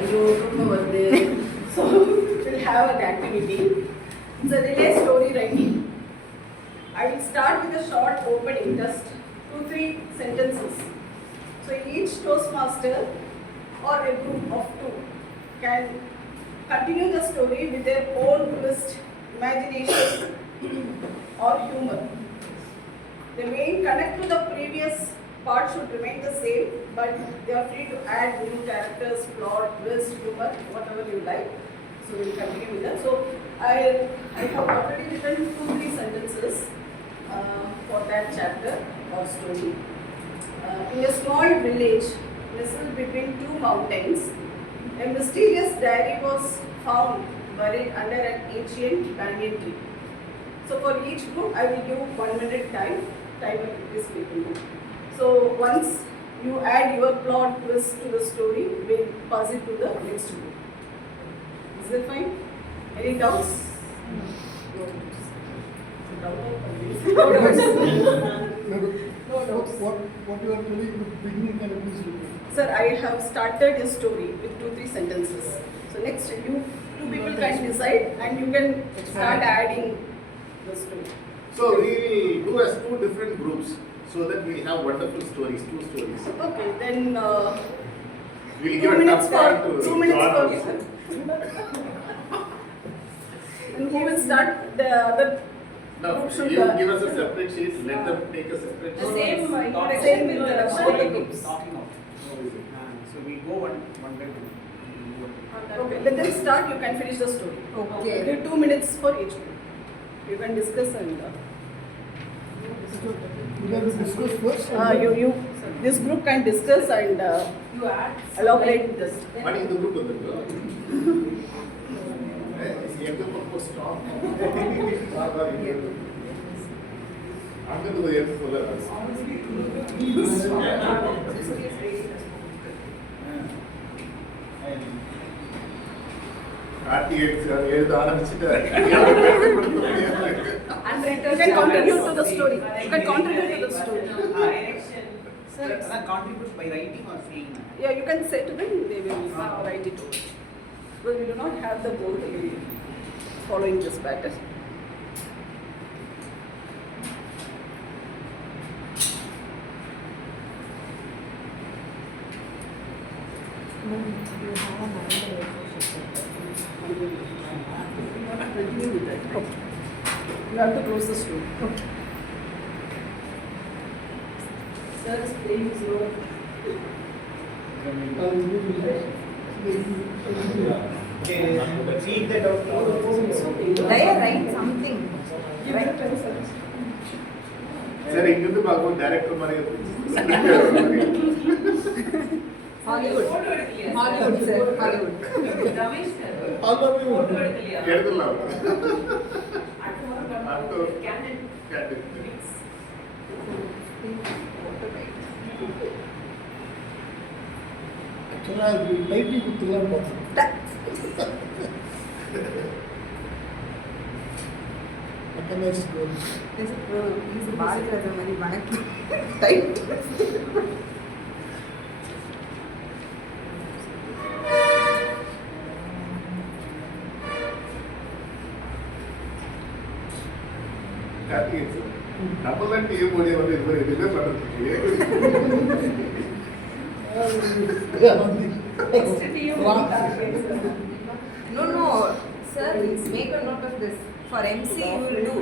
ஐயோ தூக்கம் வருது. So we'll have an activity. It's a relay story writing. I will start with a short opening, just 2-3 sentences. So each Toastmaster or a group of 2 can continue the story with their own twist, imagination or humor. The main connect to the previous part should remain the same, but they are free to add new characters, plot, twist, humor, whatever you like. So we'll continue with that. So I have already written 2-3 sentences for that chapter or story. In a small village nestled between 2 mountains, a mysterious diary was found buried under an ancient banyan tree. So for each group, I will give 1 minute time is speaking. So once you add your plot twist to the story, we'll pass it to the next group. Is that fine? Any doubts? No doubts. What you are telling in the beginning, can you please repeat? Sir, I have started a story with 2-3 sentences. So next, you 2 people can decide and you can start adding the story. So we will do as 2 different groups so that we have wonderful stories, 2 stories. Okay, then We will 2 give a minutes tough part for to 2 minutes John for. also. And who will start? The other No, group should. you give us a separate sheet, let them take a separate The sheet. same Same with the both both the groups. talking of. So we go one by one. Okay, let them start. You can finish the story. Okay. Give 2 minutes for each group. You can discuss and. We have to discuss first. This group can discuss and You add. elaborate this. Money in the group வந்துருக்கு. எங்க பக்கம் stop. அங்க இருந்து எடுத்து சொல்ல. எழுத ஆரம்பிச்சிட்டாரு. You can contribute to the story. You can contribute to the story. Sir, contribute by writing or saying? Yeah, you can say to them, they will write it over. But we do not have the board following this pattern. Continue with that. Okay. You have to close the story. Okay. Sir's playing is over. Okay, read that out. Daya, write something. Write. சரி இங்க இருந்து பாக்கும்போது director மாதிரி இருக்கு. Hollywood. Hollywood, sir. Hollywood. Ramesh sir. எடுத்துடலாம். Candid. Actually, lightning குத்துலாம் பார்த்தேன். Mathematics goals. He's a Bharataraja Mari Banaki type. நம்மளாம் team போடிய வந்து இது மாதிரி எதுவுமே பண்றதுக்கு No, sir, please make a note of this. For MC, you will do.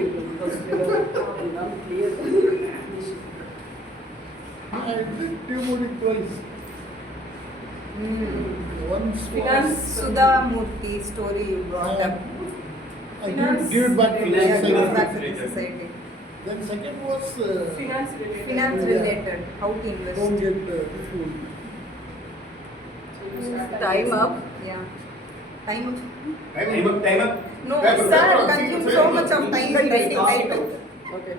I did team voting twice. Once Finance was Sudha Murthy story you brought up. I give it back to the Yeah, give it society. back to the society. Then second was Finance related. Finance related, how to invest. don't get fooled. Time up. Yeah. Time up. Time up. No, sir, consume so much of time in writing title. Okay.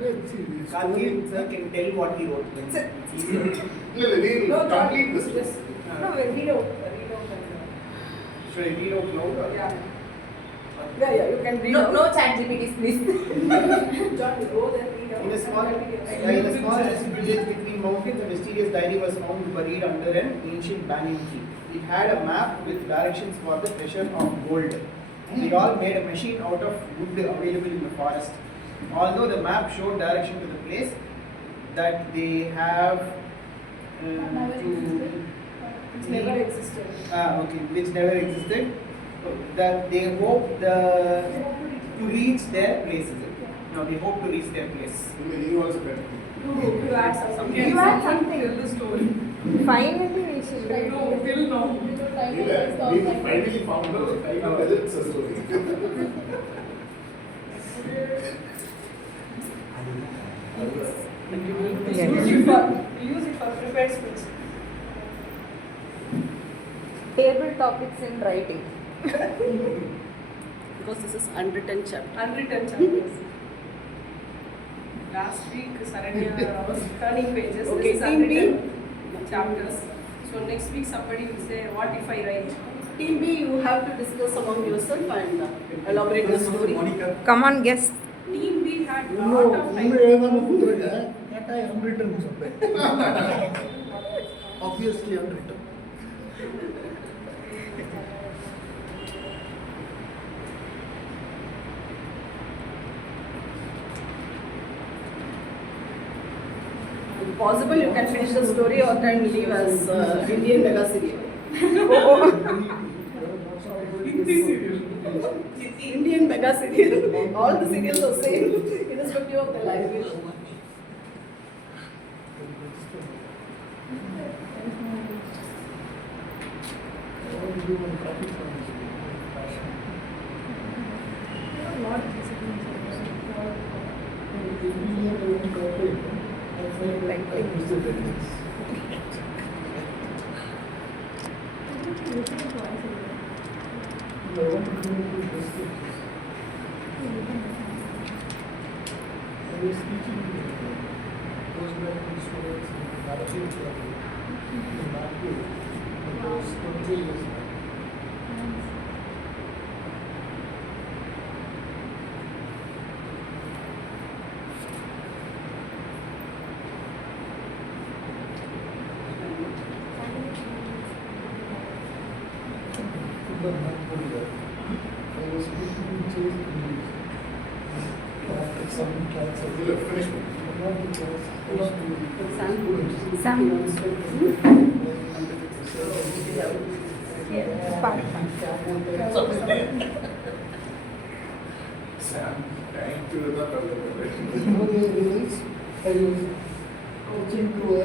Let's see. Karthik sir can tell what he wrote. Sir. It's easier. இல்ல we will complete this. No, we'll read out. Should I read out loud or? Yeah, you can read No, out. no chat GPTs, please. John, go there, read out. In a small village between mountains, a mysterious diary was found buried under an ancient banyan tree. it had a map with directions for the treasure of gold. It all made a machine out of wood available in the forest. Although the map showed direction to the place that they have to It's never existed. which never existed, that they hope to reach their place. Is it? No, they hope to reach their place. You also better. You add something. You add something. Tell the story. Finally, we should write. No, till now. We finally found out whether it's a story. Use it for prepared speech. Table topics in writing. Because this is unwritten chapter. Unwritten chapters. Last week, Saranya was turning pages. Okay, This is team B. unwritten chapters. So next week, somebody will say, "What if I write?" Team B, you have to discuss among yourself and elaborate the story. Come on, guess. Team B had No, lot of time. unwritten obviously unwritten. If possible, you can finish the story or can leave as Indian mega serial. Indian mega serial. All the serials are same, irrespective of the language. Sam, thank you. I was teaching to a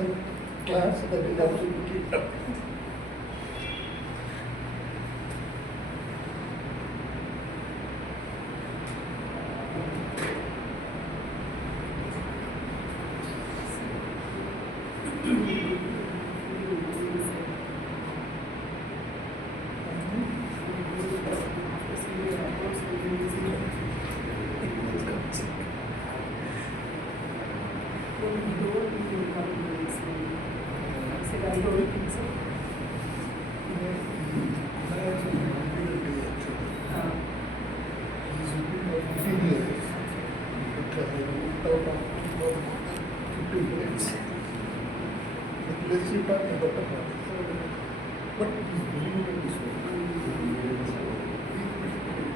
class that is absolutely tough. Let's see talk about the problem. But it is believed in this way.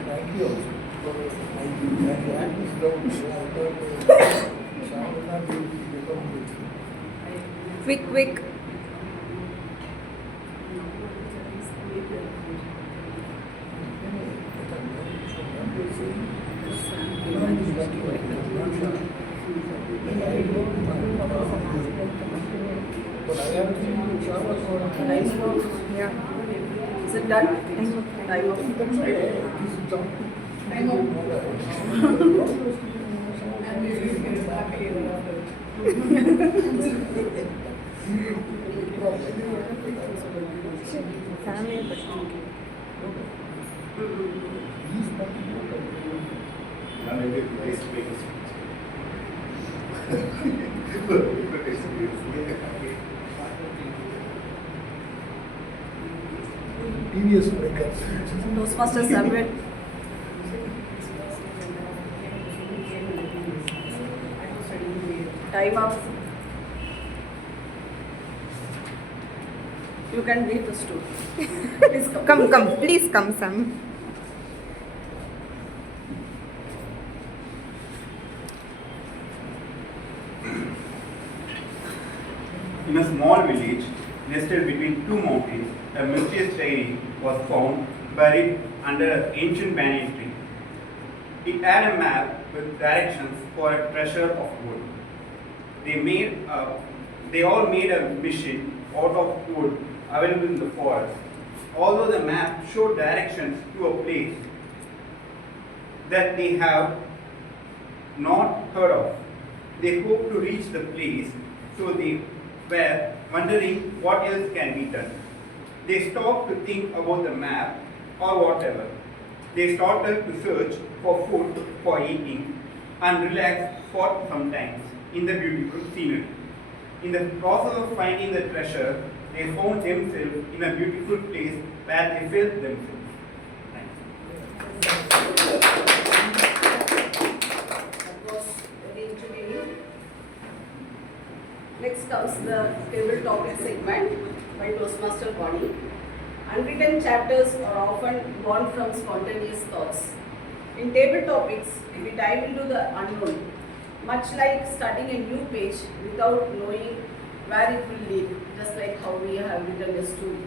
Frankly also, I had this doubt, so I thought Shah will not be able to become this. Quick. But I have seen Shah was on Nice work. Yeah. Is it done? Time up. Tedious breakers. Toastmasters submit. Time up. You can read the story. Please come. Come, please come, Sam. In a small village nested between two mountains, a mysterious diary was found buried under an ancient banyan tree. It had a map with directions for a treasure of wood. They all made a mission out of wood available in the forest. Although the map showed directions to a place that they have not heard of, they hoped to reach the place, so they were wondering what else can be done. They stopped to think about the map or whatever. They started to search for food for eating and relax for some time in the beautiful scenery. In the process of finding the treasure, they found themselves in a beautiful place where they felt themselves. That was very entertaining. Next comes the table topic segment by Toastmaster Vani. Unwritten chapters are often born from spontaneous thoughts. In table topics, we dive into the unknown, much like starting a new page without knowing where it will lead, just like how we have written a story.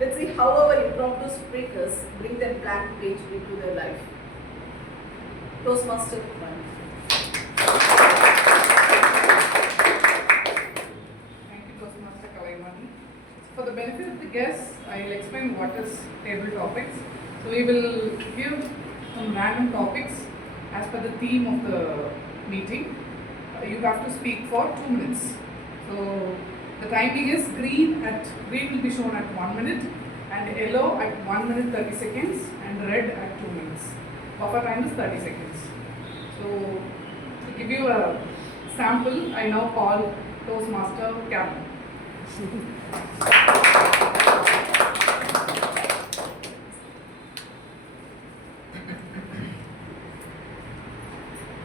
Let's see how our impromptu speakers bring their blank page into their life. Toastmaster Vani. Thank you, Toastmaster Kalaimani. For the benefit of the guests, I will explain what is table topics. So we will give some random topics as per the theme of the meeting. You have to speak for 2 minutes. So the timing is green will be shown at 1 minute, and yellow at 1 minute 30 seconds, and red at 2 minutes. Buffer time is 30 seconds. So to give you a sample, I now call Toastmaster Captain.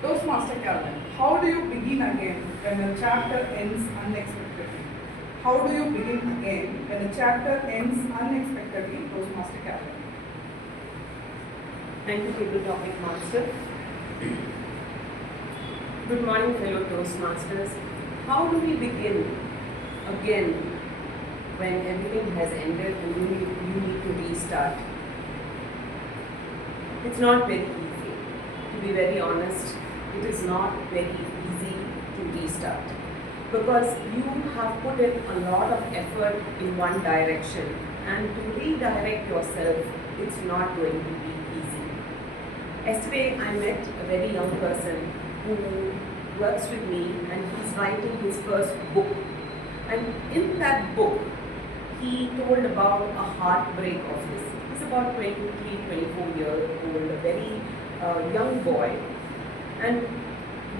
Toastmaster Calvin, how do you begin again when a chapter ends unexpectedly? How do you begin again when a chapter ends unexpectedly, Toastmaster Calvin? Thank you, table topic master. Good morning, fellow Toastmasters. How do we begin again when everything has ended and you need to restart? It's not very easy. To be very honest, it is not very easy to restart, because you have put in a lot of effort in one direction, and to redirect yourself, it's not going to be easy. Yesterday, I met a very young person who works with me, and he's writing his first book. And in that book, he told about a heartbreak of his. He's about 23, 24 years old, a very young boy. And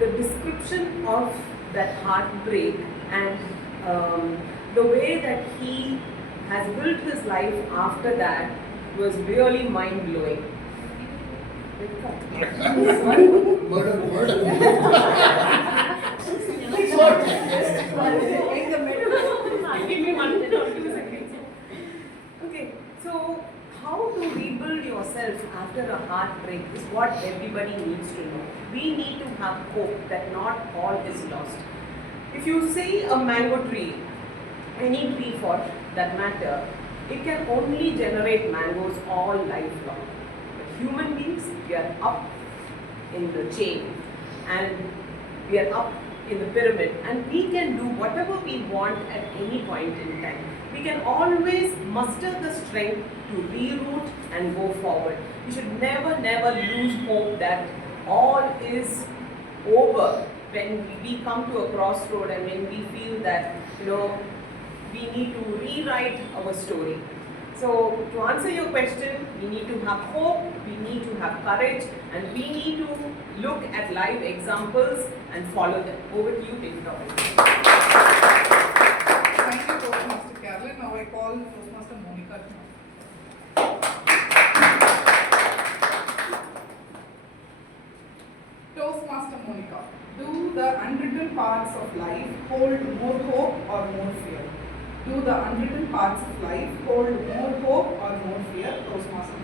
the description of that heartbreak and the way that he has built his life after that was really mind-blowing. Okay, so how to rebuild yourself after a heartbreak is what everybody needs to know. We need to have hope that not all is lost. If you see a mango tree, any tree for that matter, it can only generate mangoes all life long. But human beings, we are up in the chain and we are up in the pyramid, and we can do whatever we want at any point in time. We can always muster the strength to reroute and go forward. We should never lose hope that all is over when we come to a crossroad and when we feel that, we need to rewrite our story. So to answer your question, we need to have hope, we need to have courage, and we need to look at live examples and follow them. Over to you, Abidha. Thank you, Toastmaster Carolyn. Now I call Toastmaster Monica. Toastmaster Monica, do the unwritten parts of life hold more hope or more fear? do the unwritten parts of life hold more hope or more fear? Toastmaster.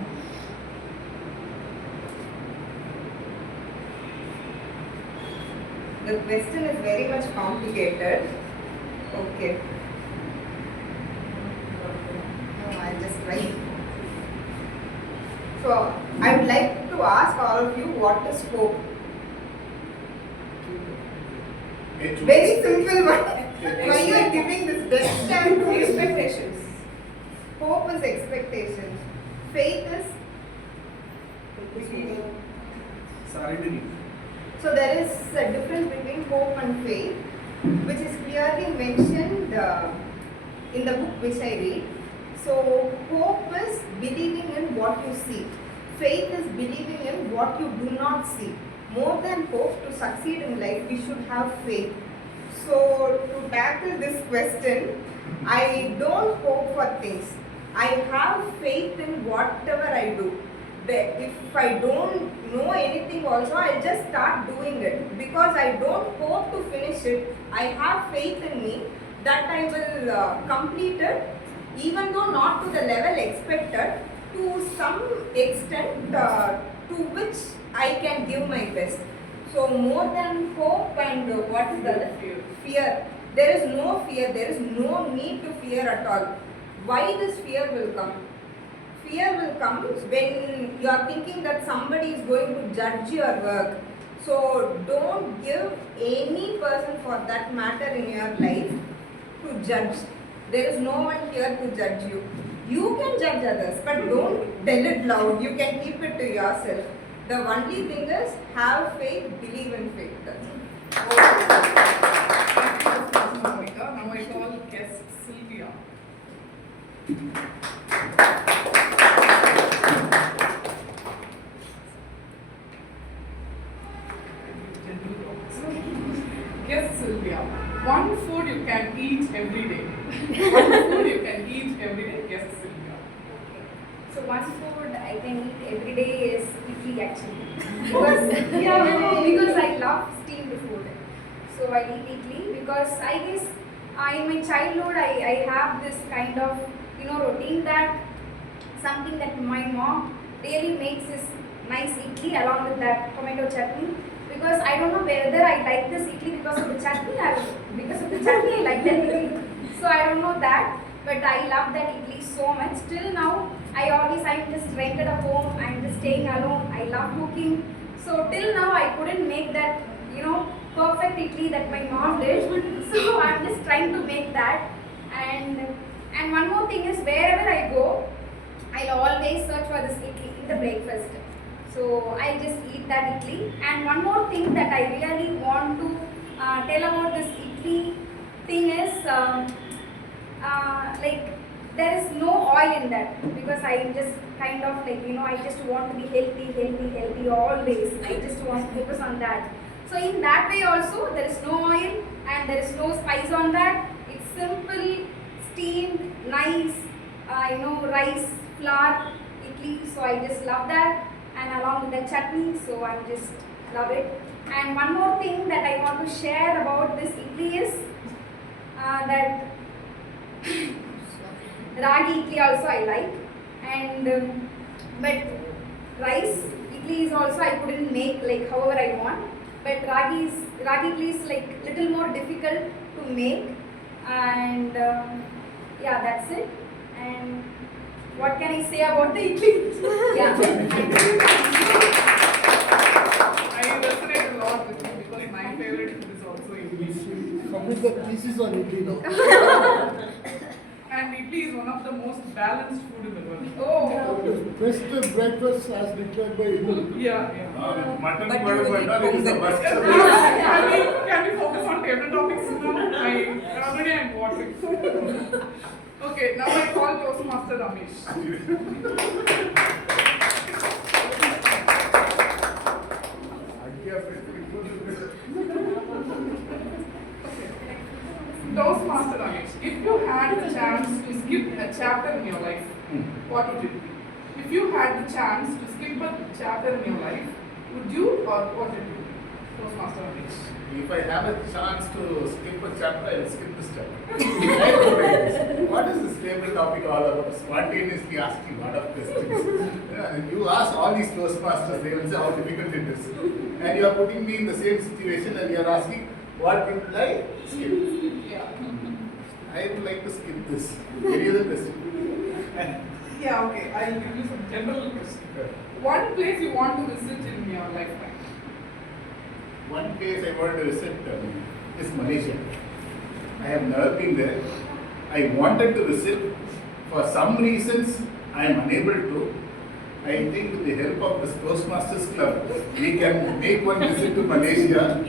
The question is very much complicated. Okay. I'll just try. So, I would like to ask all of you, what is hope? Very simple one. Why you are giving this best time to expectations? Hope is expectations. Faith is Surrendering. So there is a difference between hope and faith, which is clearly mentioned in the book which I read. So hope is believing in what you see. Faith is believing in what you do not see. More than hope, to succeed in life, we should have faith. So to tackle this question, I don't hope for things. I have faith in whatever I do. If I don't know anything also, I'll just start doing it. Because I don't hope to finish it, I have faith in me that I will complete it, even though not to the level expected, to some extent to which I can give my best. So more than hope and what is the other? Fear. There is no fear, there is no need to fear at all. Why this fear will come? Fear will come when you are thinking that somebody is going to judge your work. So don't give any person for that matter in your life to judge. There is no one here to judge you. You can judge others, but don't tell it loud. You can keep it to yourself. The only thing is, have faith, believe in faith. That's it. Now I call guest Sylvia. Guest Sylvia. One food you can eat every day. One food you can eat every day. Guest Sylvia. So one food I can eat every day is idli actually. Because I love steamed food. So I eat idli because I guess in my childhood I have this kind of routine that something that my mom really makes is nice idli along with that tomato chutney. Because I don't know whether I like this idli because of the chutney or because of the chutney I like that idli. So I don't know that, but I love that idli so much. Till now, I'm just rented a home, I'm just staying alone, I love cooking. So till now I couldn't make that, perfect idli that my mom did. So I'm just trying to make that. And one more thing is, wherever I go, I'll always search for this idli in the breakfast. So I'll just eat that idli. And one more thing that I really want to tell about this idli thing is, there is no oil in that, because I just kind of I just want to be healthy always. I just want to focus on that. So in that way also, there is no oil and there is no spice on that. It's simple, steamed, nice, rice, flour, idli. So I just love that, and along with the chutney. So I just love it. And one more thing that I want to share about this idli is that ragi idli also I like, and but rice idli is also I couldn't make however I want, but ragi idli is little more difficult to make, and yeah, that's it. And what can I say about the idli? Yeah. I resonate a lot with you because my favorite food is also idli. Complete the pieces on idli now. And idli is one of the most balanced food in the world. Oh. Best breakfast as declared by you. Yeah. Mutton But burger, you will that is the eat best. Can we focus on table topics now? Already I'm watching. Okay, now I call Toastmaster Ramesh. Toastmaster Ramesh, if you had the chance to skip a chapter in your life, what would it be? If you had the chance to skip a chapter in your life, would you or what would you do? Toastmaster Ramesh. If I have a chance to skip a chapter, I will skip this chapter. I don't like this. What is this table topic all about? Spontaneously asking a lot of questions. Yeah, and you ask all these Toastmasters, they will say how difficult it is. And you are putting me in the same situation and you are asking what people like. Skip. Yeah. I would like to skip this. Any other question? Yeah, okay. I'll give you some general questions. One place you want to visit in your lifetime? One place I want to visit is Malaysia. I have never been there. I wanted to visit. For some reasons, I am unable to. I think with the help of this Toastmasters Club, we can make one visit to Malaysia.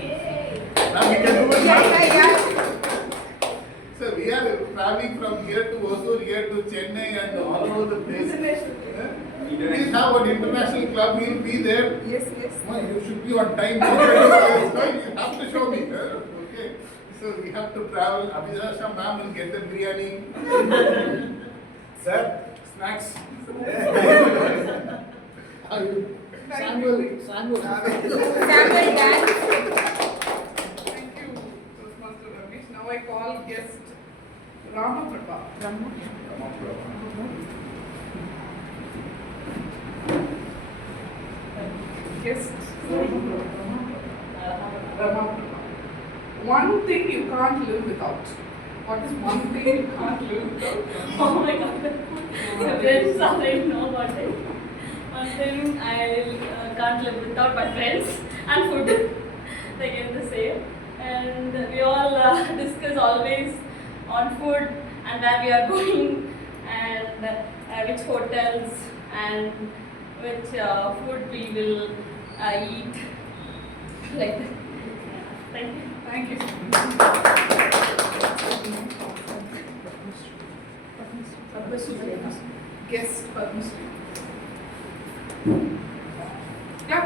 Now we can do it. So we are traveling from here to Hosur, here to Chennai and all over the place. Please have one international club, we will be there. Yes, yes. No, you should be on time. You have to show me. Okay. So we have to travel. Abidha Shah ma'am will get the biryani. Sir, snacks. Samuel. Samuel dance. Thank you, Toastmaster Ramesh. Now I call guest Ramaprabha. Guest Ramaprabha. One thing you can't live without. What is one thing you can't live without? Oh my god. Friends, I know about it. One thing I can't live without my friends and food. Again the same. And we all discuss always on food and where we are going and which hotels and which food we will eat. Like that. Thank you. Thank you. Guest Padmasri. Yeah.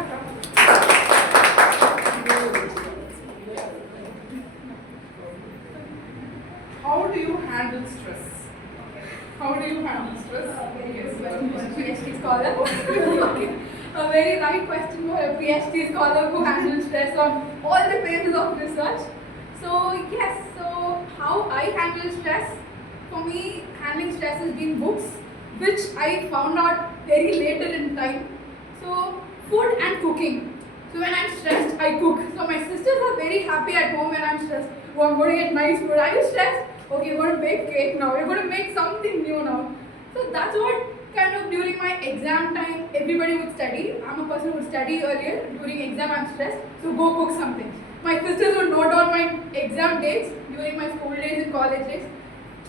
How do you handle stress? How do you handle stress? PhD scholar. Okay. A very right question for a PhD scholar who handles stress on all the phases of research. So yes, so how I handle stress? For me, handling stress has been books, which I found out very later in time. So food and cooking. So when I'm stressed, I cook. So my sisters are very happy at home when I'm stressed. Oh, I'm going to get nice food. Are you stressed? Okay, we're going to bake cake now. We're going to make something new now. So that's what kind of during my exam time, everybody would study. I'm a person who would study earlier. During exam, I'm stressed. So go cook something. My sisters would note down my exam dates during my school days and college days.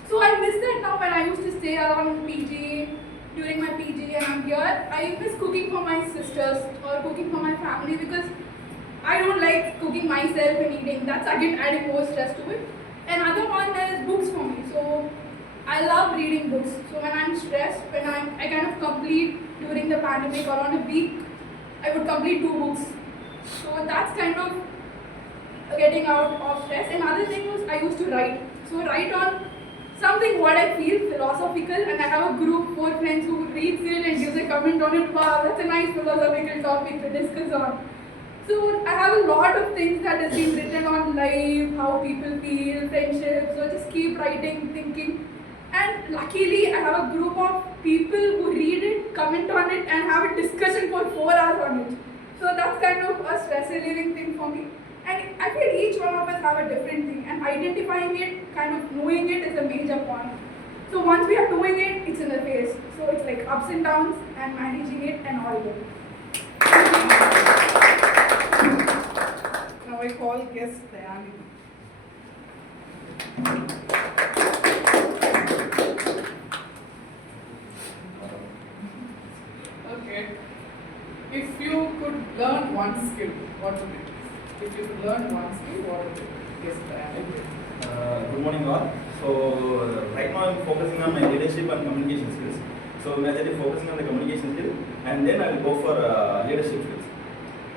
So I miss that now when I used to stay around PG, during my PG and I'm here. I miss cooking for my sisters or cooking for my family because I don't like cooking myself and eating. That's again adding more stress to it. Another one is books for me. So I love reading books. So when I'm stressed, when I kind of complete during the pandemic or on a week, I would complete 2 books. So that's kind of getting out of stress. Another thing was I used to write. So write on something what I feel philosophical, and I have a group 4 friends who reads it and gives a comment on it. Wow, that's a nice philosophical topic to discuss on. So I have a lot of things that has been written on life, how people feel, friendships. So just keep writing, thinking. And luckily, I have a group of people who read it, comment on it, and have a discussion for 4 hours on it. So that's kind of a stress relieving thing for me. And I feel each one of us have a different thing, and identifying it, kind of knowing it is a major point. So once we are doing it, it's in the face. So it's like ups and downs and managing it and all good. Now I call guest Dayani. Okay. If you could learn one skill, what would it be? If you could learn one skill, what would it be? Yes, Dayani. Good morning all. So right now I'm focusing on my leadership and communication skills. So majorly focusing on the communication skill, and then I will go for leadership skills.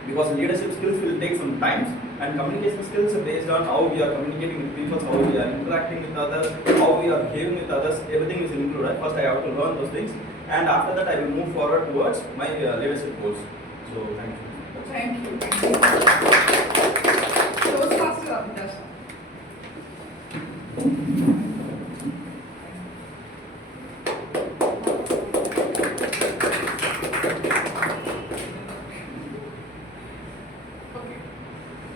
Because leadership skills will take some time, and communication skills are based on how we are communicating with people, how we are interacting with others, how we are behaving with others. Everything is included. First I have to learn those things, and after that I will move forward towards my leadership goals. So thank you. Thank you. Abidha. Okay.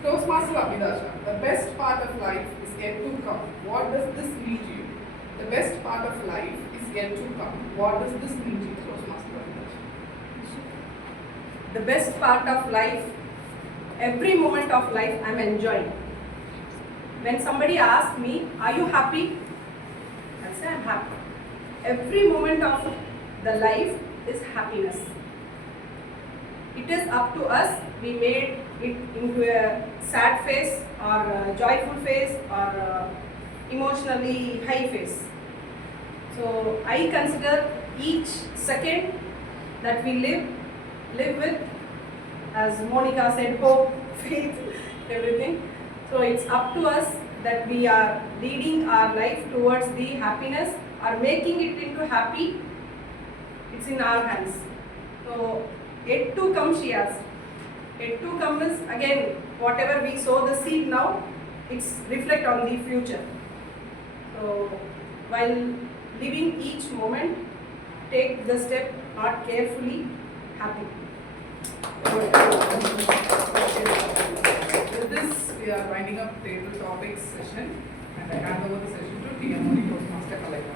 Toastmaster Abidha. The best part of life is yet to come. What does this mean to you? The best part of life is yet to come. What does this mean to you, Toastmaster Abidha? The best part of life, every moment of life I'm enjoying. When somebody asks me, are you happy? I'll say I'm happy. Every moment of the life is happiness. It is up to us. We made it into a sad phase or a joyful phase or a emotionally high phase. So I consider each second that we live with, as Monica said, hope, faith, everything. So it's up to us that we are leading our life towards the happiness or making it into happy. It's in our hands. So yet to come, she asked. Yet to come is again whatever we sow the seed now, it's reflect on the future. So while living each moment, take the step not carefully, happy. With this, we are winding up table topics session, and I hand over the session to TMOD Toastmaster Kalaiva.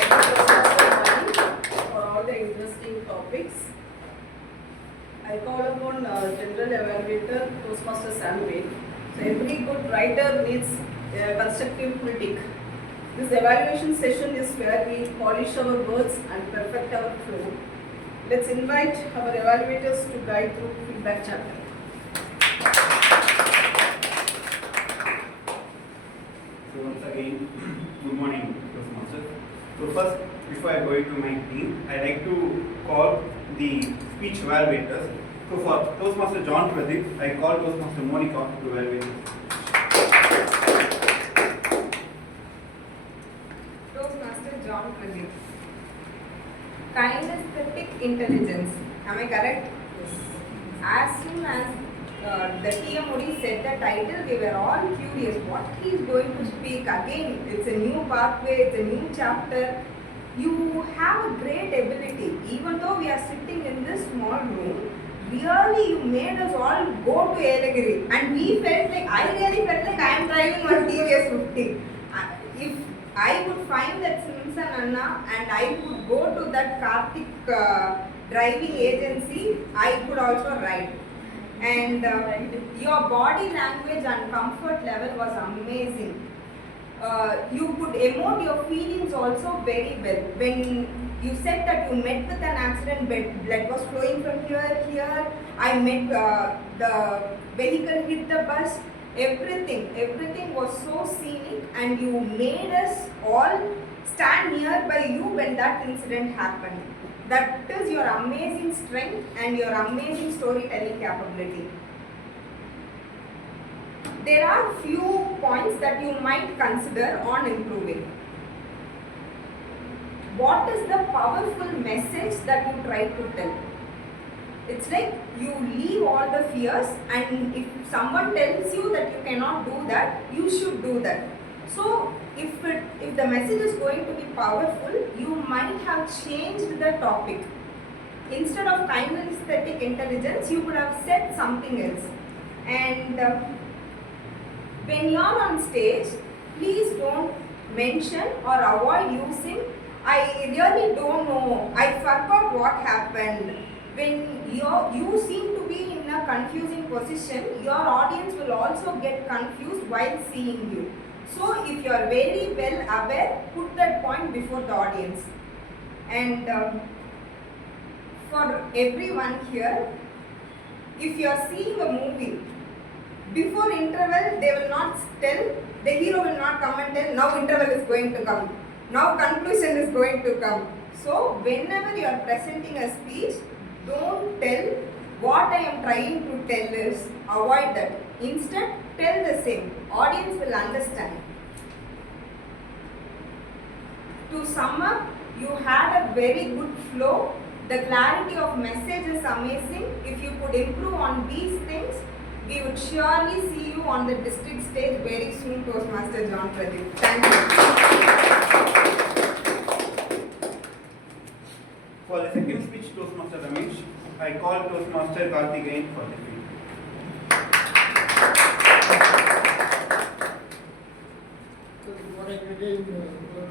Thank you for all the interesting topics. I call upon General Evaluator Toastmaster Samuel. So every good writer needs a constructive critique. This evaluation session is where we polish our words and perfect our flow. Let's invite our evaluators to guide through feedback chapter. So once again, good morning, Toastmaster. So first, before I go into my team, I like to call the speech evaluators. So for Toastmaster John Pradeep, I call Toastmaster Monica to evaluate. Toastmaster John Pradeep. Kinesthetic intelligence. Am I correct? Yes. As soon as the TMOD said the title, we were all curious what he is going to speak. Again, it's a new pathway, it's a new chapter. You have a great ability. Even though we are sitting in this small room, really you made us all go to Elagiri. And we felt like, I really felt like I am driving on TVS 50. If I would find that Simpson Anna and I could go to that Karthik driving agency, I could also ride. And your body language and comfort level was amazing. You could emote your feelings also very well. When you said that you met with an accident, blood was flowing from here, I met the vehicle hit the bus, everything was so scenic, and you made us all stand nearby you when that incident happened. That is your amazing strength and your amazing storytelling capability. There are few points that you might consider on improving. What is the powerful message that you try to tell? It's like you leave all the fears, and if someone tells you that you cannot do that, you should do that. So if the message is going to be powerful, you might have changed the topic. Instead of kinesthetic intelligence, you could have said something else. And when you are on stage, please don't mention or avoid using, I really don't know, I forgot what happened. When you seem to be in a confusing position, your audience will also get confused while seeing you. So if you are very well aware, put that point before the audience. And for everyone here, if you are seeing a movie, before interval they will not tell, the hero will not come and tell, now interval is going to come, now conclusion is going to come. So whenever you are presenting a speech, don't tell what I am trying to tell is, avoid that. Instead, tell the same. Audience will understand. To sum up, you had a very good flow. The clarity of message is amazing. If you could improve on these things, We would surely see you on the district stage very soon, Toastmaster John Pradeep. Thank you. For the second speech, Toastmaster Ramesh, I call Toastmaster Karthikeyan for the speech. Good morning again,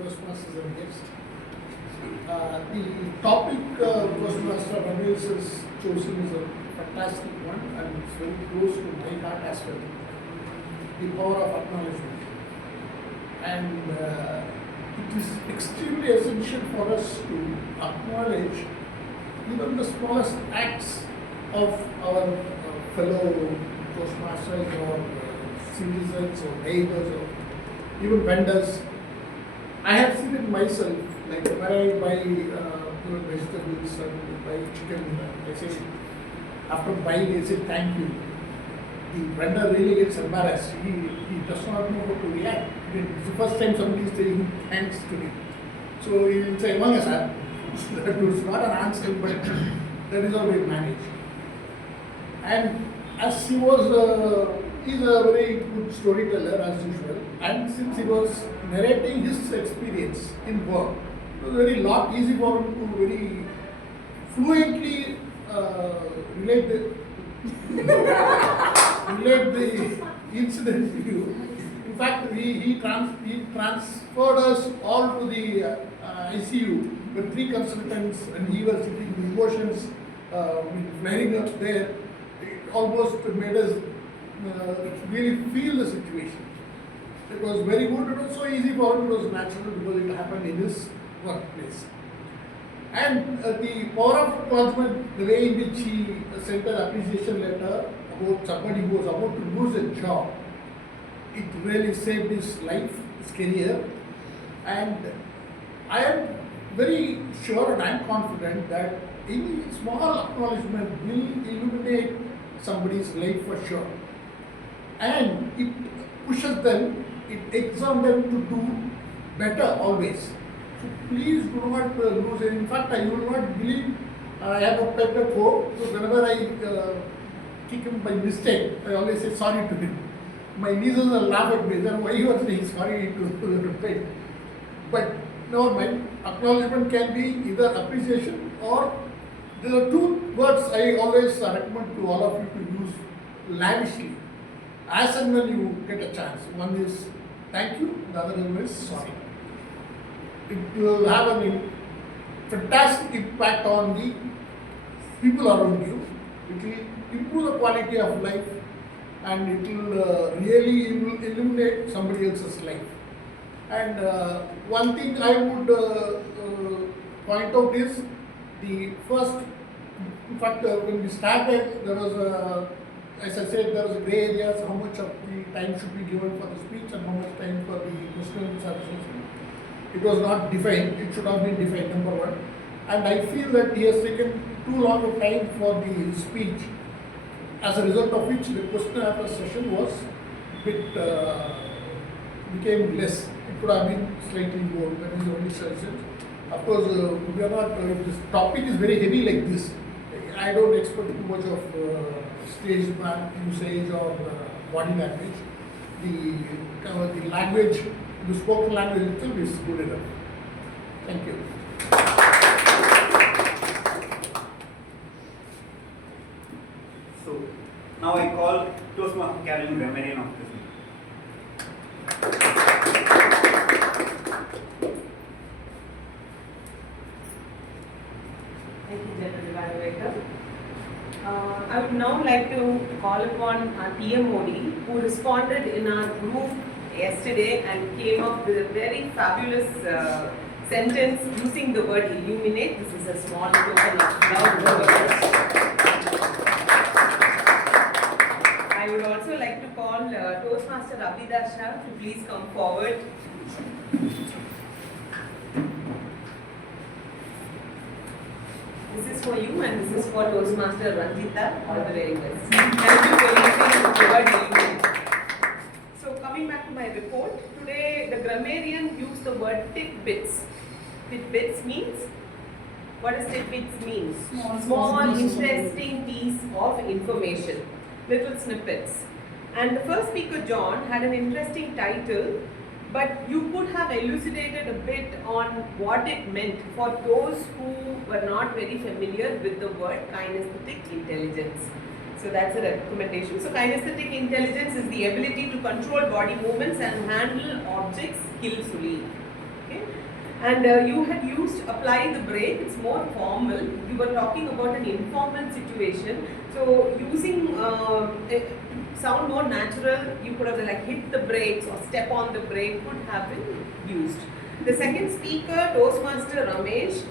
Toastmasters and guests. The topic Toastmaster Ramesh has chosen is a fantastic one and it's very close to my heart as well. The power of acknowledgement. And it is extremely essential for us to acknowledge even the smallest acts of our fellow Toastmasters or citizens or neighbors or even vendors. I have seen it myself, like when I buy vegetables and buy chicken, I say, after buying, I say thank you. The vendor really gets embarrassed. He does not know how to react. It's the first time somebody is saying thanks to me. So he will say, "Vanga sir." That was not an answer, but that is how we manage. And as he was, he's a very good storyteller as usual. And since he was narrating his experience in work, it was very lot easy for him to very fluently relate the incident to you. In fact, he transferred us all to the ICU with 3 consultants, and he was sitting with emotions flaring up there. It almost made us really feel the situation. It was very good. It was so easy for him. It was natural because it happened in his workplace. And the power of acknowledgement, the way in which he sent an appreciation letter about somebody who was about to lose a job, it really saved his life, his career. And I am very sure and I am confident that any small acknowledgement will illuminate somebody's life for sure. And it pushes them, it exhorts them to do better always. So please do not lose it. In fact, I will not believe I have a pet at home. So whenever I kick him by mistake, I always say sorry to him. My nieces will laugh at me. Then why you are saying sorry to the pet? But never mind. Acknowledgement can be either appreciation or there are 2 words I always recommend to all of you to use lavishly as and when you get a chance. One is thank you, the other one is sorry. It will have a fantastic impact on the people around you. It will improve the quality of life and it will really illuminate somebody else's life. And one thing I would point out is the first, in fact, when we started, there was as I said, there was a grey areas, how much of the time should be given for the speech and how much time for the questions and answers. It was not defined, it should have been defined, number one. And I feel that he has taken too long a time for the speech, as a result of which the question and answer session was became less. It could have been slightly more, that is the only suggestion. Of course, we are not, if this topic is very heavy like this, I don't expect too much of stage usage or body language. The language, the spoken language itself is good enough. Thank you. So, now I call Toastmaster Carolyn Grammarian of this week. Thank you, General Evaluator. I would now like to call upon our TMOD who responded in our group yesterday and came up with a very fabulous sentence using the word illuminate. This is a small token of love. I would also like to call Toastmaster Abidha Shah to please come forward. This is for you and this is for Toastmaster Ranjita. All the very best. Thank you for using the word illuminate. So coming back to my report, today the grammarian used the word tidbits. Tidbits means, what does tidbits mean? Small interesting piece of information. little snippets. And the first speaker, John, had an interesting title, but you could have elucidated a bit on what it meant for those who were not very familiar with the word kinesthetic intelligence. So that's a recommendation. So kinesthetic intelligence is the ability to control body movements and handle objects skillfully. Okay? And you had used apply the brake, it's more formal. You were talking about an informal situation. So using sound more natural, you could have like hit the brakes or step on the brake could have been used. The second speaker, Toastmaster Ramesh,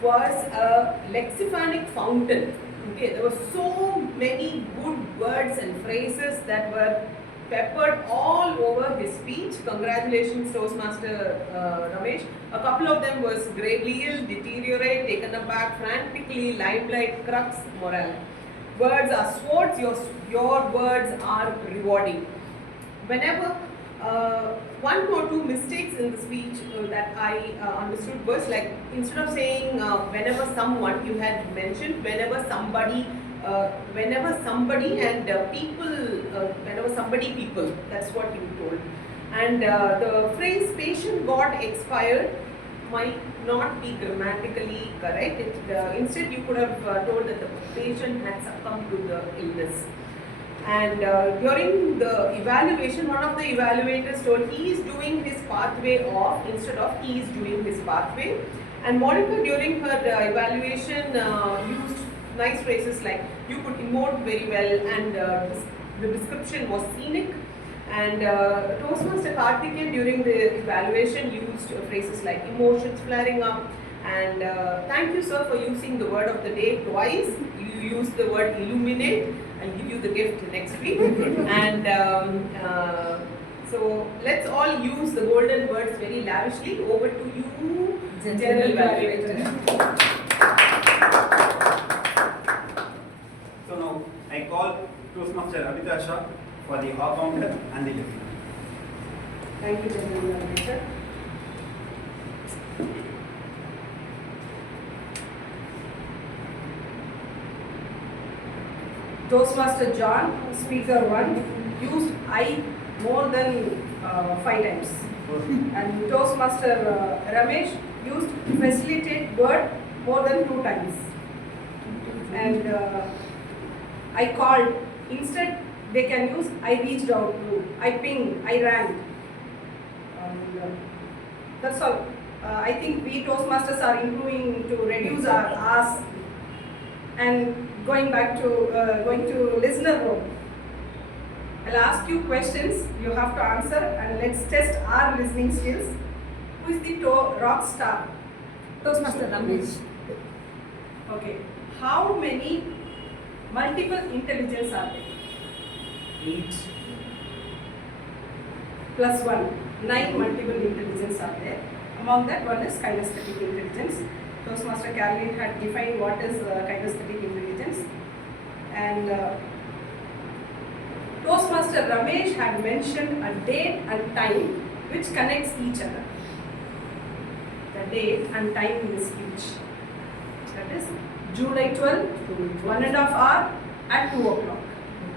was a lexiphonic fountain. Okay, there were so many good words and phrases that were peppered all over his speech. Congratulations, Toastmaster Ramesh. A couple of them was gravely ill, deteriorate, taken aback, frantically, limelight, crux, morale. Words are swords, your words are rewarding. Whenever one or two mistakes in the speech that I understood was like, instead of saying whenever someone, you had mentioned whenever somebody and people, whenever somebody people, that's what you told. And the phrase patient got expired might not be grammatically correct. Instead, you could have told that the patient had succumbed to the illness. And during the evaluation, one of the evaluators told he is doing his pathway off instead of he is doing his pathway. And Monica, during her evaluation, used nice phrases like you could emote very well, and the description was scenic. And Toastmaster Karthikeyan during the evaluation used phrases like emotions flaring up. And thank you, sir, for using the word of the day twice. You used the word illuminate. I'll give you the gift next week. And so let's all use the golden words very lavishly. Over to you, General Evaluator. So now I call Toastmaster Abidha Shah for the hall counter and the lift. Thank you, General Evaluator. Toastmaster John, speaker 1, used I more than 5 times. And Toastmaster Ramesh used facilitate word more than 2 times. And I called. Instead, they can use I reached out to, I pinged, I rang. That's all. I think we Toastmasters are improving to reduce our ask and going to listener room. I'll ask you questions, you have to answer, and let's test our listening skills. Who is the rock star? Toastmaster Ramesh. Okay. How many multiple intelligence are there? 8. Plus 1. 9 multiple intelligence are there. Among that, one is kinesthetic intelligence. Toastmaster Caroline had defined what is kinesthetic intelligence. And Toastmaster Ramesh had mentioned a date and time which connects each other. The date and time in the speech. That is July 12, 1.5 hour at 2 o'clock.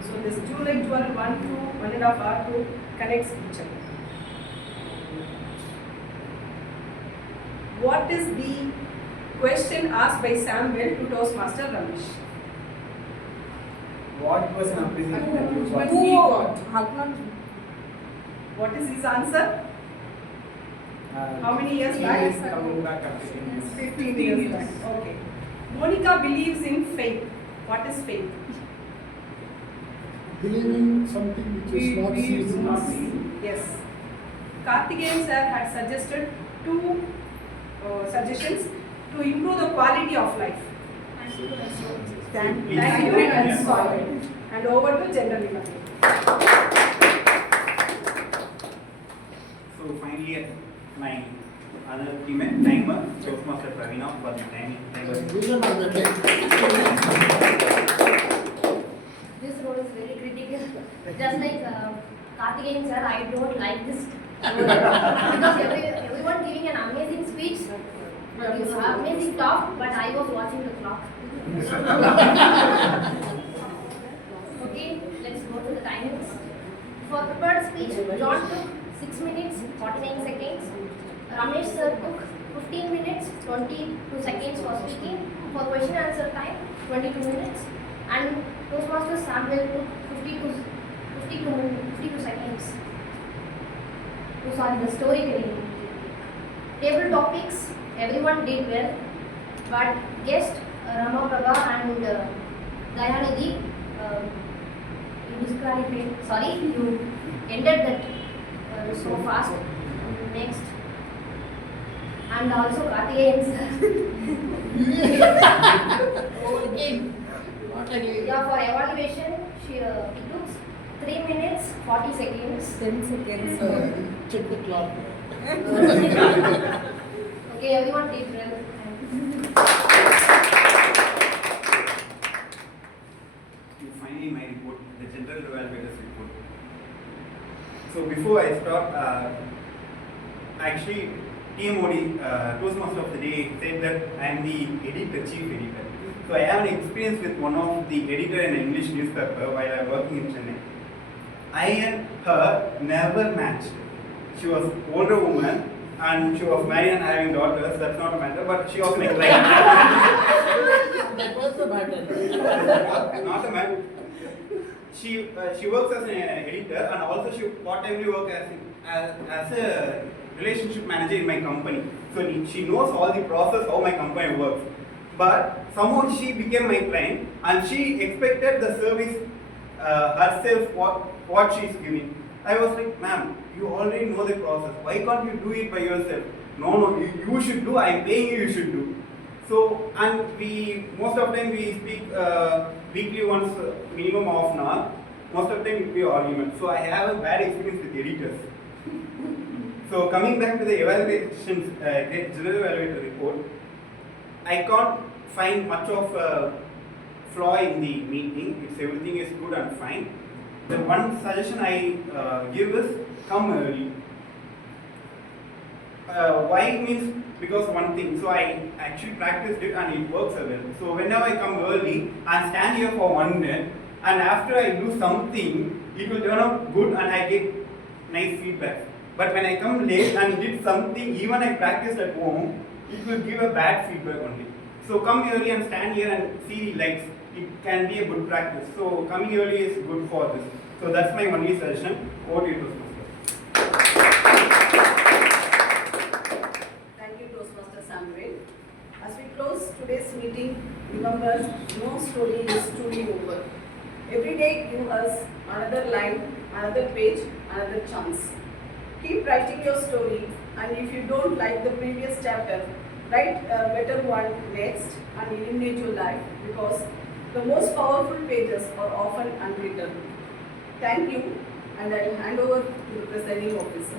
So this July 12, 1 to 1.5 hour to connects each other. What is the question asked by Samuel to Toastmaster Ramesh? What was an appreciation that you got? Who he got? What is his answer? How many years he back? is coming back after 15 years back. Okay. Monica believes in faith. What is faith? Believing something which is not seen. Yes. Karthikeyan sir had suggested 2 suggestions to improve the quality of life. Thank you and solid. And over to General Evaluator. So finally, my other teammate, timer, Toastmaster Praveena for the timing. This role is very critical. Just like Karthikeyan sir, I don't like this role. Because everyone giving an amazing speech, amazing talk, but I was watching the clock. Okay, speech, John took 6 minutes, 49 seconds. Ramesh sir took 15 minutes, 22 seconds for speaking. For question answer time, 22 minutes. And Toastmaster Samuel took 52 seconds. Sorry, the storytelling. Table topics, everyone did well. But guest Rama Prabha and Dayanidhi, you disqualified. Sorry, you ended that so fast. Next. And also Karthikeyan sir. Yeah, for evaluation, it took 3 minutes, 40 seconds. 10 seconds. Check the clock. Okay, everyone did well. Finally, my report, the general evaluator's report. So before I start, actually, TMOD, Toastmaster of the Day, said that I am the editor, chief editor. So I have an experience with one of the editor in an English newspaper while I was working in Chennai. I and her never matched. She was older woman and she was married and having daughters. That's not a matter, but she was my client. That was the matter. Not a matter. She works as an editor and also she part-timely works as a relationship manager in my company. So she knows all the process how my company works. But somehow she became my client and she expected the service herself what she is giving. I was like, ma'am, you already know the process. Why can't you do it by yourself? No, you should do. I am paying you, you should do. So, and most of the time we speak weekly once, minimum of an hour. Most of the time it will be argument. So I have a bad experience with editors. So coming back to the evaluations, general evaluator report, I can't find much of a flaw in the meeting. It's everything is good and fine. The one suggestion I give is come early. Why means because one thing. So I actually practiced it and it works well. So whenever I come early and stand here for 1 minute, and after I do something, it will turn out good and I get nice feedback. But when I come late and did something, even I practiced at home, it will give a bad feedback only. So come early and stand here and see the likes. It can be a good practice. So coming early is good for this. So that's my only suggestion. Over to you, Toastmaster. Thank you, Toastmaster Samuel. As we close today's meeting, remember, no story is truly over. Every day give us another line, another page, another chance. Keep writing your story, and if you don't like the previous chapter, write a better one next and illuminate your life, because the most powerful pages are often unwritten. Thank you, and I will hand over to the presiding officer.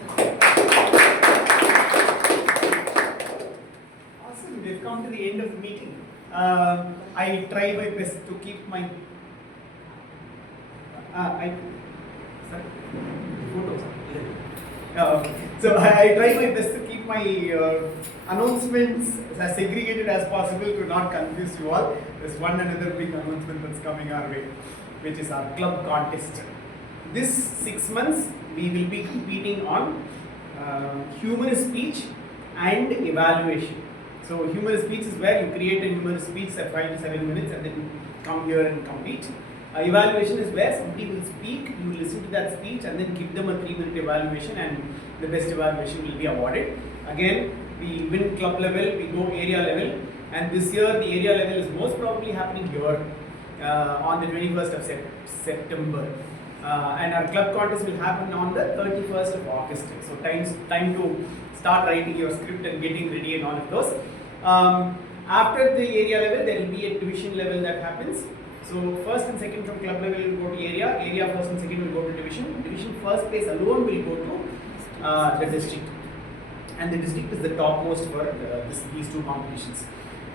Awesome, we've come to the end of the meeting. I try my best to keep my So I try my best to keep my announcements as segregated as possible to not confuse you all. There's one another big announcement that's coming our way, which is our club contest. This 6 months we will be competing on humorous speech and evaluation. So humorous speech is where you create a humorous speech at 5 to 7 minutes and then come here and compete. Evaluation is where somebody will speak, you will listen to that speech and then give them a 3-minute evaluation, and the best evaluation will be awarded. Again, we win club level, we go area level, and this year the area level is most probably happening here on the 21st of September. And our club contest will happen on the 31st of August. So time to start writing your script and getting ready and all of those. After the area level, there will be a division level that happens. So first and second from club level will go to area, area first and second will go to division, division first place alone will go to the district, and the district is the topmost for these two competitions.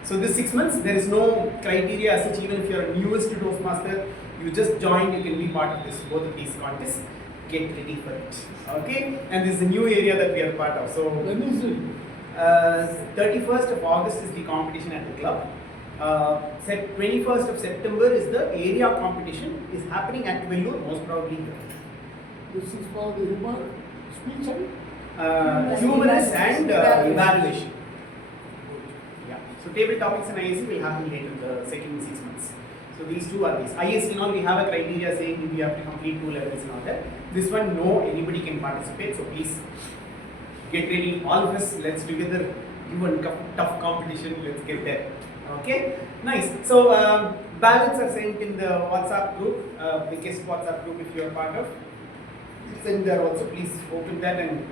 So this 6 months there is no criteria as such. Even if you are newest to Toastmaster, you just joined, you can be part of both of these contests. Get ready for it. Okay, and this is a new area that we are part of. So When is it? 31st of August is the competition at the club. 21st of September is the area competition, is happening at Vellore, most probably here. This is for the humor, speech and humorous and evaluation. Yeah. So table topics and ISC will happen later the second 6 months. So these two are these. ISC now we have a criteria saying we have to complete 2 levels and all that. This one, no, anybody can participate. So please get ready, all of us. Let's together do a tough competition. Let's get there. Okay, nice. So ballots are sent in the WhatsApp group, biggest WhatsApp group if you are part of. It's in there also. Please open that and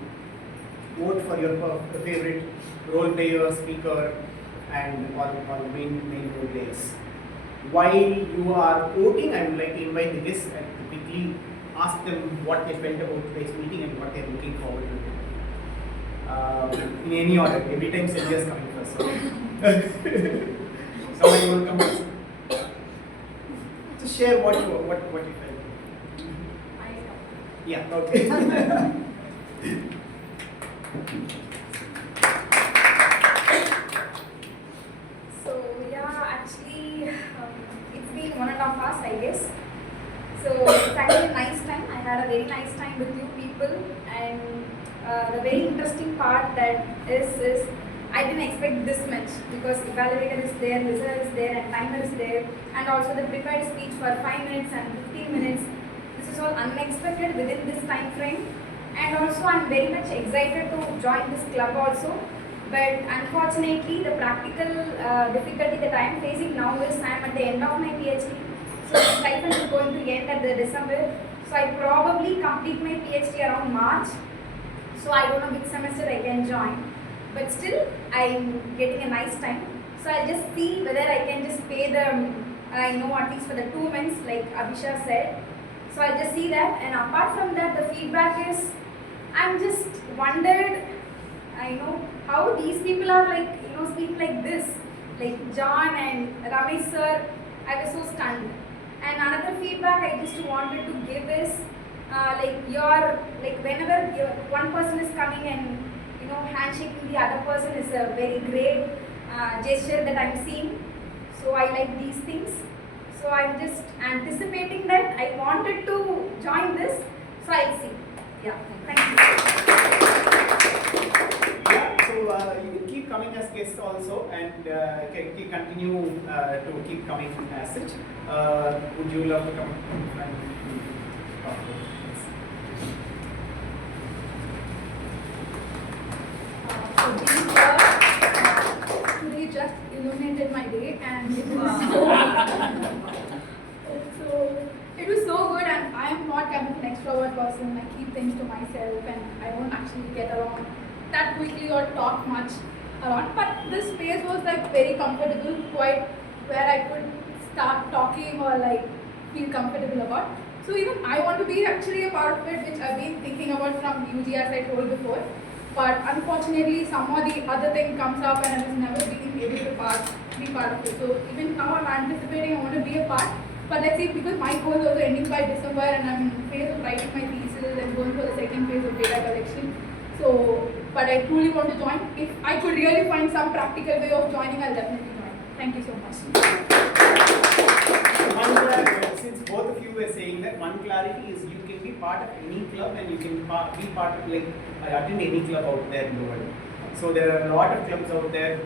vote for your favorite role player, speaker, and all main role players. While you are voting, I would like to invite the guests and to quickly ask them what they felt about today's meeting and what they are looking forward to. In any order, every time Sylvia is coming first. So. Somebody will come first. Just share what you felt. Yeah, okay. So yeah, actually, it's been 1.5 hours, I guess. So it's actually a nice time. I had a very nice time with you people, and the very interesting part that is I didn't expect this much, because evaluator is there, result is there, and timer is there, and also the prepared speech for 5 minutes and 15 minutes. This is all unexpected within this time frame, and also I'm very much excited to join this club also. But unfortunately, the practical difficulty that I am facing now is I am at the end of my PhD. So the stipend is going to end at the December. So I probably complete my PhD around March. So I don't know which semester I can join. But still, I'm getting a nice time. So I'll just see whether I can just pay them, at least for the 2 months, like Abidha said. So I'll just see that. And apart from that, the feedback is, I'm just wondered, how these people are speak like this. Like John and Ramesh sir, I was so stunned. And another feedback I just wanted to give is, whenever one person is coming and handshaking the other person is a very great gesture that I'm seeing. So I like these things. So I'm just anticipating that. I wanted to join this. So I'll see. Yeah, thank you. Yeah, so you can keep coming as guests also, and continue to keep coming as such. Would you love to come and talk to us? Today just illuminated my day, and it was it was so good. And I am not kind of an extrovert person. I keep things to myself, and I don't actually get around that quickly or talk much around. But this space was very comfortable, quite where I could start talking or feel comfortable about. So even I want to be actually a part of it, which I've been thinking about from UG, as I told before. But unfortunately, somehow the other thing comes up, and I was never being able to be part of it. So even now I'm anticipating I want to be a part. But let's see, because my course is also ending by December, and I'm in phase of writing my thesis and going for the second phase of data collection. So, but I truly want to join. If I could really find some practical way of joining, I'll definitely join. Thank you so much. Since both of you were saying that, one clarity is you can be part of any club, and you can be part of attend any club out there in the world. So there are a lot of clubs out there.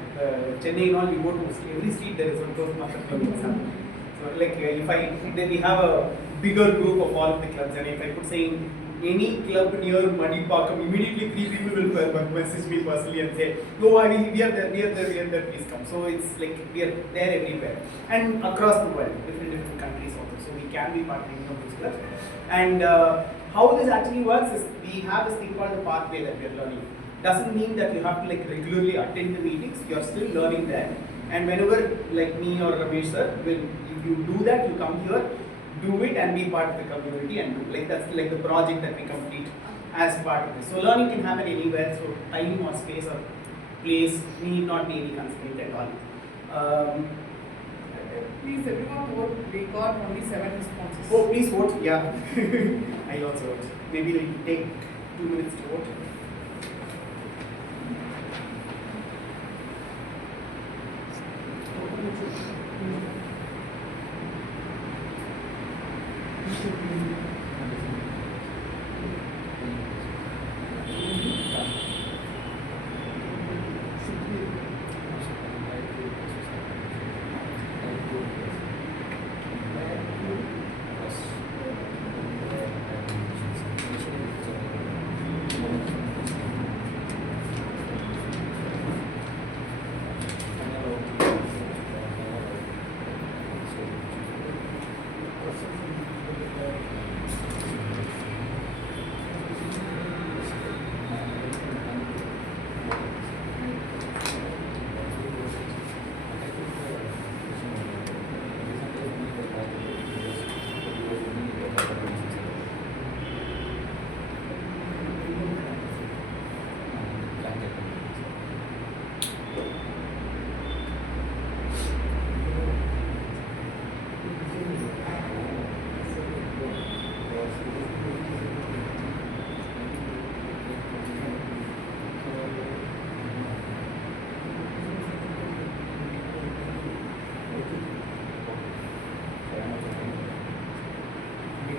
Chennai and all, you go to every street there is a Toastmaster club. So then we have a bigger group of all of the clubs, and if I could say in any club near Manipakam, immediately 3 people will message me personally and say, "No, we are there, please come." So it's we are there everywhere and across the world, different countries also. So we can be part of any of those clubs. And how this actually works is we have this thing called the pathway that we are learning. Doesn't mean that you have to regularly attend the meetings. You are still learning there. And whenever me or Ramesh sir if you do that, you come here, do it and be part of the community, and that's the project that we complete as part of this. So learning can happen anywhere. So time or space or place need not be any constraint at all. Please everyone vote. We got only 7 responses. Oh, please vote. Yeah, I also vote. Maybe we'll take 2 minutes to vote.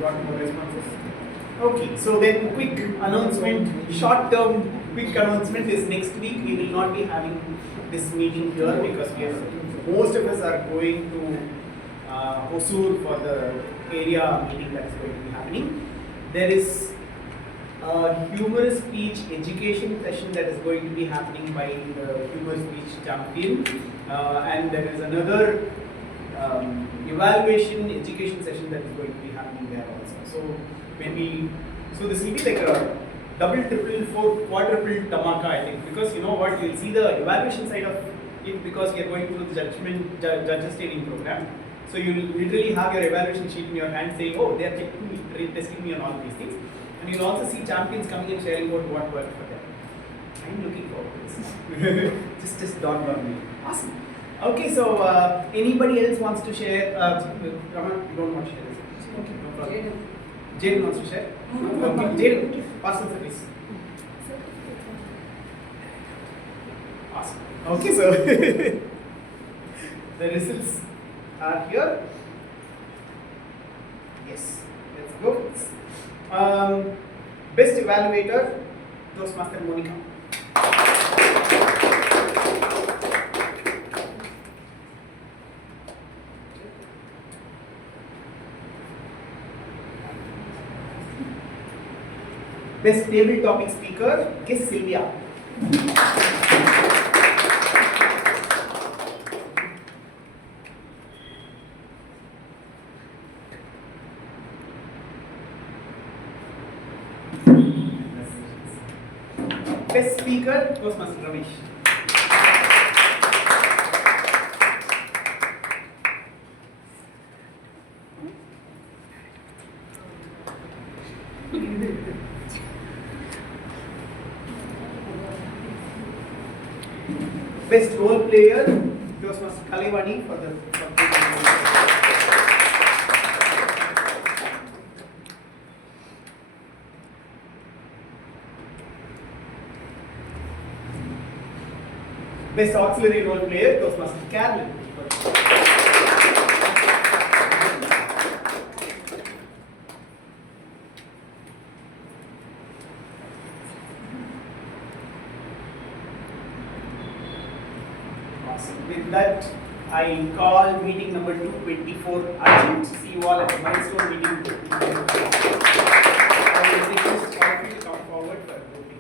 got more responses? Okay, so then quick announcement, short-term quick announcement is next week we will not be having this meeting here because most of us are going to Hosur for the area meeting that is going to be happening. There is a humorous speech education session that is going to be happening by the humorous speech champion, and there is another evaluation education session that is going to be happening there also. So this will be like a double, triple, four, quadruple dhamaka, I think, because you know what, you'll see the evaluation side of it because you're going through the judges training program. So you'll literally have your evaluation sheet in your hand saying, oh, they are checking me, testing me on all these things. And you'll also see champions coming and sharing about what worked for them. I'm looking forward to this. just don't worry. Awesome. Okay, so anybody else wants to share? Raman, you don't want to share this? Okay, no problem. Jaden wants to share? Okay, Jaden, pass the please. Awesome. Okay, so the results are here. Yes, let's go. Best evaluator, Toastmaster Monica. Best table topic speaker, guest Sylvia. Best speaker, Toastmaster Ramesh. Best role player, Toastmaster Kalevani for the Best auxiliary role player, Toastmaster Carolyn. Awesome. With that, I call meeting number 224 urgent. See you all at the milestone meeting. I will request